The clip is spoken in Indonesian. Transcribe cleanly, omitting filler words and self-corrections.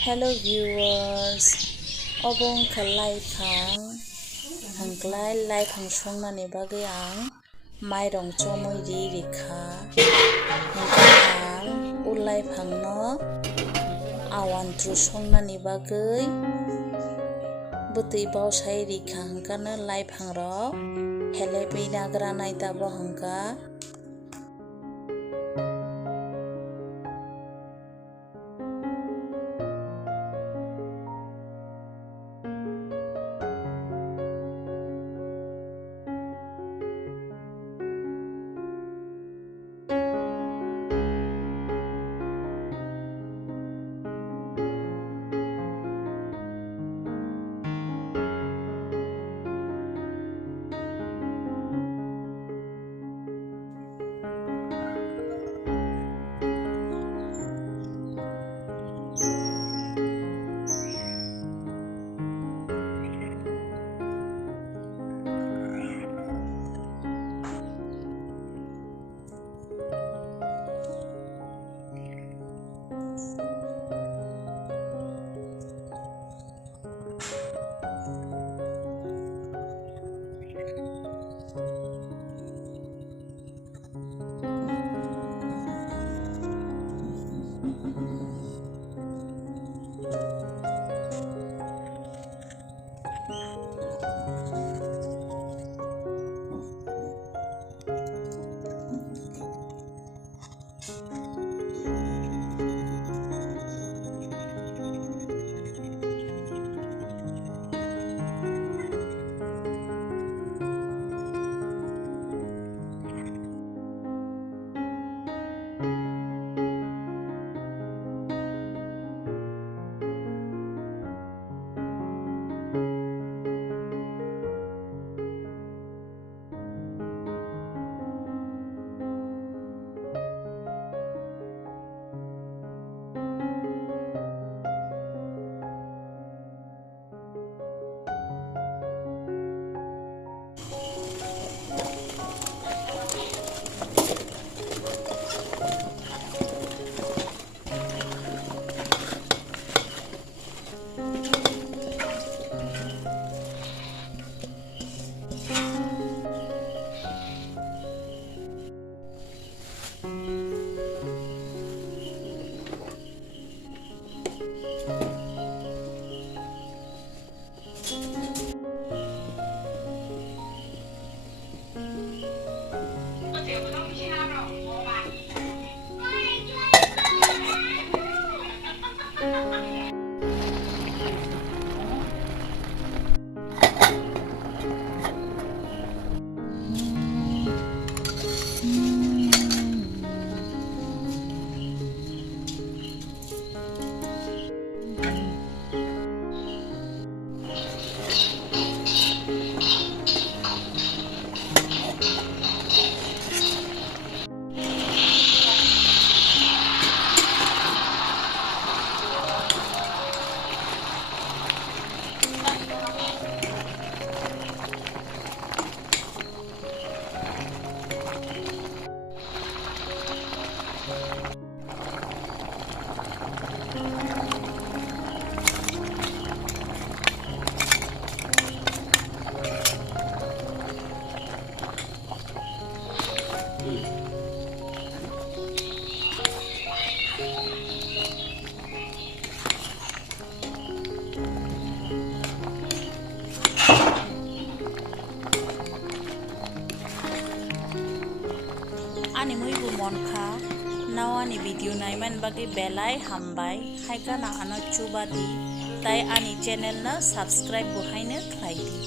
Hello viewers, obong ke laiphang hangklai laiphang songnani bagui ang mairong chomui rikha hingke ang o laiphang no awantro songnani bagui bwtui bawsai rikha hingkano laiphang rok helepui nagra naitabo hingka ani muibu monkha nawani video naiman bagi belai hambai haika na ano chubadi tai ani channel na subscribe buhaine khlaidi।